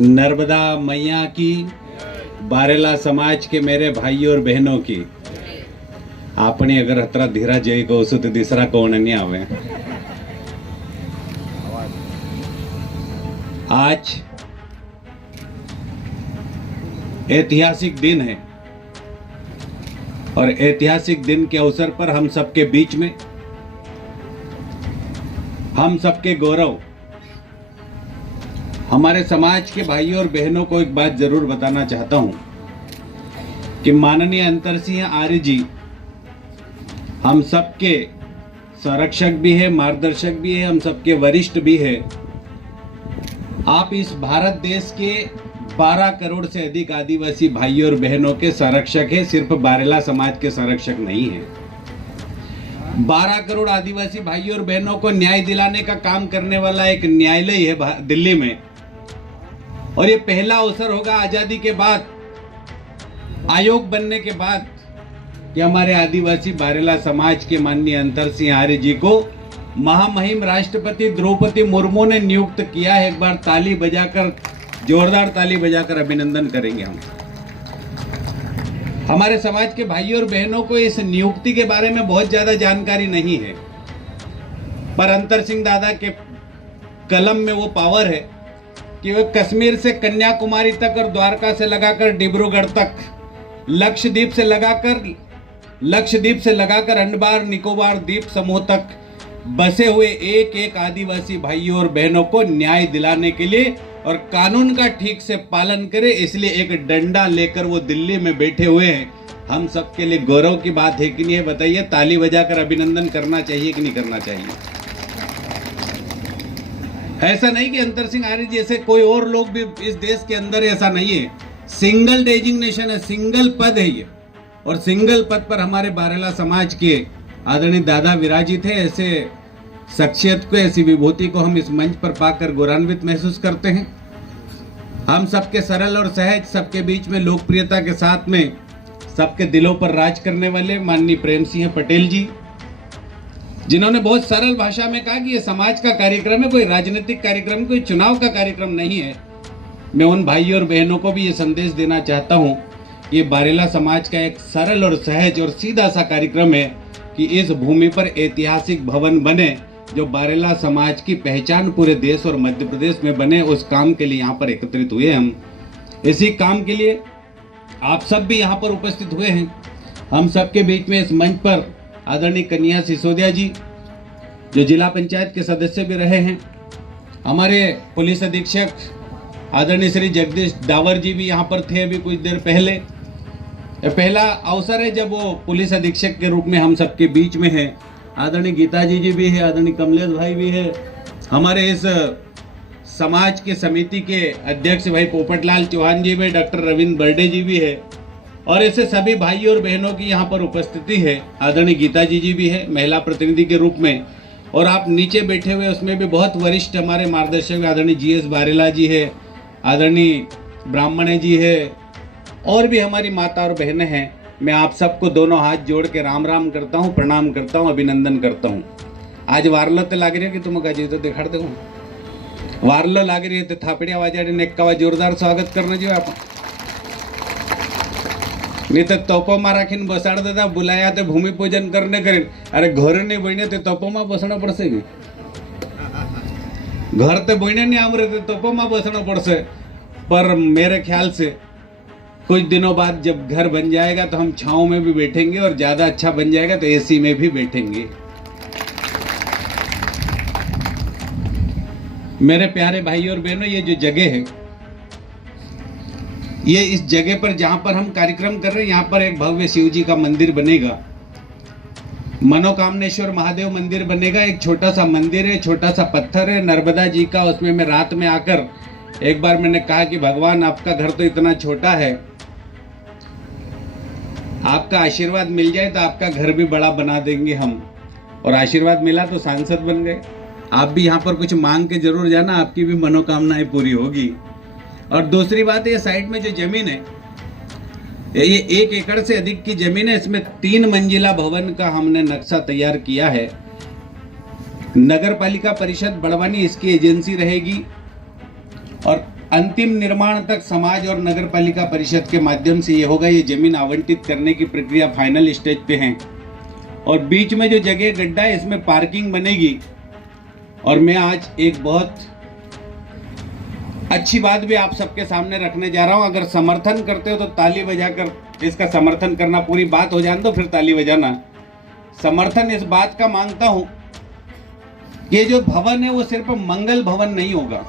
नर्मदा मैया की, बारेला समाज के मेरे भाइयों और बहनों की। आपने अगर हतरा धीरा जय कहू तो तीसरा कौन नहीं आवे। आज ऐतिहासिक दिन है और ऐतिहासिक दिन के अवसर पर हम सबके बीच में, हम सबके गौरव, हमारे समाज के भाइयों और बहनों को एक बात जरूर बताना चाहता हूं कि माननीय अंतर सिंह आर्य जी हम सबके संरक्षक भी है, मार्गदर्शक भी है, हम सबके वरिष्ठ भी है। आप इस भारत देश के 12 करोड़ से अधिक आदिवासी भाइयों और बहनों के संरक्षक है, सिर्फ बारेला समाज के संरक्षक नहीं है। 12 करोड़ आदिवासी भाइयों और बहनों को न्याय दिलाने का काम करने वाला एक न्यायालय है दिल्ली में, और ये पहला अवसर होगा आजादी के बाद, आयोग बनने के बाद, कि हमारे आदिवासी बारेला समाज के माननीय अंतर सिंह आर्य जी को महामहिम राष्ट्रपति द्रौपदी मुर्मू ने नियुक्त किया है। एक बार ताली बजाकर, जोरदार ताली बजाकर अभिनंदन करेंगे हम। हमारे समाज के भाइयों और बहनों को इस नियुक्ति के बारे में बहुत ज्यादा जानकारी नहीं है, पर अंतर सिंह दादा के कलम में वो पावर है कि वो कश्मीर से कन्याकुमारी तक और द्वारका से लगाकर डिब्रूगढ़ तक, लक्षद्वीप से लगाकर अंडमान निकोबार द्वीप समूह तक बसे हुए एक एक आदिवासी भाइयों और बहनों को न्याय दिलाने के लिए और कानून का ठीक से पालन करे, इसलिए एक डंडा लेकर वो दिल्ली में बैठे हुए हैं। हम सबके लिए गौरव की बात है कि नहीं है? बताइए, ताली बजाकर अभिनंदन करना चाहिए कि नहीं करना चाहिए? ऐसा नहीं कि अंतर सिंह आर्य जैसे कोई और लोग भी इस देश के अंदर, ऐसा नहीं है। सिंगल डेजिग्नेशन है, सिंगल पद है ये, और सिंगल पद पर हमारे बारेला समाज के आदरणीय दादा विराजित है। ऐसे शख्सियत को, ऐसी विभूति को हम इस मंच पर पाकर गौरवान्वित महसूस करते हैं। हम सबके सरल और सहज, सबके बीच में लोकप्रियता के साथ में सबके दिलों पर राज करने वाले माननीय प्रेम सिंह पटेल जी, जिन्होंने बहुत सरल भाषा में कहा कि ये समाज का कार्यक्रम है, कोई राजनीतिक कार्यक्रम, कोई चुनाव का कार्यक्रम नहीं है। मैं उन भाइयों और बहनों को भी ये संदेश देना चाहता हूँ, ये बारेला समाज का एक सरल और सहज और सीधा सा कार्यक्रम है कि इस भूमि पर ऐतिहासिक भवन बने, जो बारेला समाज की पहचान पूरे देश और मध्य प्रदेश में बने। उस काम के लिए यहाँ पर एकत्रित हुए हम। इसी काम के लिए आप सब भी यहाँ पर उपस्थित हुए हैं। हम सबके बीच में इस मंच पर आदरणीय कन्या सिसोदिया जी, जो जिला पंचायत के सदस्य भी रहे हैं, हमारे पुलिस अधीक्षक आदरणीय श्री जगदीश डावर जी भी यहाँ पर थे अभी कुछ देर पहले। पहला अवसर है जब वो पुलिस अधीक्षक के रूप में हम सबके बीच में है। आदरणीय गीता जी भी है, आदरणीय कमलेश भाई भी है, हमारे इस समाज के समिति के अध्यक्ष भाई पोपटलाल चौहान जी भी, डॉक्टर रविंद्र बर्डे जी भी है, और ऐसे सभी भाइयों और बहनों की यहाँ पर उपस्थिति है। आदरणीय गीता जी भी है महिला प्रतिनिधि के रूप में, और आप नीचे बैठे हुए उसमें भी बहुत वरिष्ठ हमारे मार्गदर्शक आदरणीय GS बारेला जी है, आदरणीय ब्राह्मणे जी है, और भी हमारी माता और बहनें हैं। मैं आप सबको दोनों हाथ जोड़ के राम राम करता हूँ, प्रणाम करता हूँ, अभिनंदन करता हूँ। आज वारलो तो लाग रही है कि तुम का जी तो दिखा दे, वारलो लाग रही है तो थापड़ी आवाज नेक्का जोरदार स्वागत करना जो आप, नहीं तो तोपो में राखीने बसाड़ देता, बुलाया तो भूमि पूजन करने करीन। अरे घर नहीं बने तो तोपो में बसना पड़से, घर तो बने नहीं आम रहे तोपो में बसना पड़से। पर मेरे ख्याल से कुछ दिनों बाद जब घर बन जाएगा तो हम छांव में भी बैठेंगे, और ज्यादा अच्छा बन जाएगा तो AC में भी बैठेंगे। मेरे प्यारे भाइयों और बहनों, ये जो जगह है, ये इस जगह पर जहां पर हम कार्यक्रम कर रहे हैं, यहाँ पर एक भव्य शिव जी का मंदिर बनेगा, मनोकामनेश्वर महादेव मंदिर बनेगा। एक छोटा सा मंदिर है, छोटा सा पत्थर है नर्मदा जी का, उसमें मैं रात में आकर एक बार मैंने कहा कि भगवान आपका घर तो इतना छोटा है, आपका आशीर्वाद मिल जाए तो आपका घर भी बड़ा बना देंगे हम। और आशीर्वाद मिला तो सांसद बन गए। आप भी यहाँ पर कुछ मांग के जरूर जाना, आपकी भी मनोकामनाएं पूरी होगी। और दूसरी बात, ये साइड में जो जमीन है, ये 1 एकड़ से अधिक की जमीन है। इसमें 3 मंजिला भवन का हमने नक्शा तैयार किया है। नगर पालिका परिषद बड़वानी इसकी एजेंसी रहेगी, और अंतिम निर्माण तक समाज और नगर पालिका परिषद के माध्यम से ये होगा। ये जमीन आवंटित करने की प्रक्रिया फाइनल स्टेज पे है और बीच में जो जगह गड्ढा है इसमें पार्किंग बनेगी। और मैं आज एक बहुत अच्छी बात भी आप सबके सामने रखने जा रहा हूं। अगर समर्थन करते हो तो ताली बजाकर इसका समर्थन करना, पूरी बात हो जाने दो फिर ताली बजाना। समर्थन इस बात का मांगता हूं, ये जो भवन है वो सिर्फ मंगल भवन नहीं होगा।